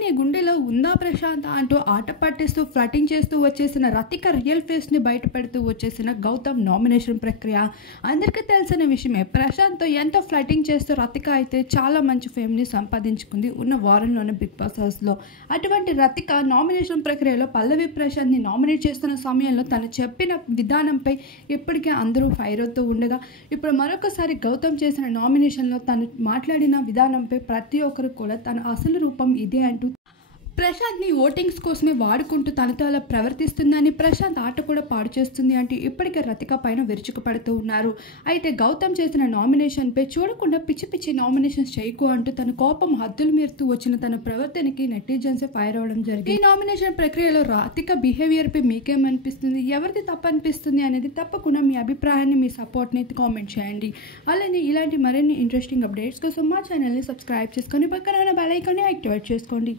నీ గుండెలో ఉందా ప్రశాంత అంటూ ఆట పట్టిస్తూ ఫ్లటింగ్ చేస్తూ వచ్చేసిన రతిక రియల్ ఫేస్ని బయటపెడుతూ వచ్చేసిన గౌతమ్ నామినేషన్ ప్రక్రియ అందరికీ తెలిసిన విషయమే. ప్రశాంత్తో ఎంతో ఫ్లటింగ్ చేస్తూ రతిక అయితే చాలా మంచి ఫేమ్ని సంపాదించుకుంది ఉన్న వారంలోనే బిగ్ బాస్ హౌస్లో. అటువంటి రతిక నామినేషన్ ప్రక్రియలో పల్లవి ప్రశాంత్ని నామినేట్ చేస్తున్న సమయంలో తను చెప్పిన విధానంపై ఇప్పటికే అందరూ ఫైర్ అవుతూ ఉండగా ఇప్పుడు మరొకసారి గౌతమ్ చేసిన నామినేషన్లో తను మాట్లాడిన విధానంపై ప్రతి ఒక్కరు కూడా తన అసలు రూపం ఇదే అంటూ ప్రశాంత్ని ఓటింగ్స్ కోసమే వాడుకుంటూ తనతో అలా ప్రవర్తిస్తుందని, ప్రశాంత్ ఆట కూడా పాడు చేస్తుంది అంటూ ఇప్పటికే రతిక పైన విరుచుకుపడుతూ ఉన్నారు. అయితే గౌతమ్ చేసిన నామినేషన్పై చూడకుండా పిచ్చి పిచ్చి నామినేషన్స్ చేయకు అంటూ తన కోపం హద్దులు మీరుతూ వచ్చిన తన ప్రవర్తనకి నెటిజన్సే ఫైర్ అవ్వడం జరిగింది. ఈ నామినేషన్ ప్రక్రియలో రతిక బిహేవియర్పై మీకేమనిపిస్తుంది, ఎవరిది తప్పు అనిపిస్తుంది అనేది తప్పకుండా మీ అభిప్రాయాన్ని, మీ సపోర్ట్ని కామెంట్ చేయండి. అలానే ఇలాంటి మరిన్ని ఇంట్రెస్టింగ్ అప్డేట్స్ కోసం మా ఛానల్ని సబ్స్క్రైబ్ చేసుకొని పక్కన ఉన్న బెల్ ఐకాన్ని యాక్టివేట్ చేసుకోండి.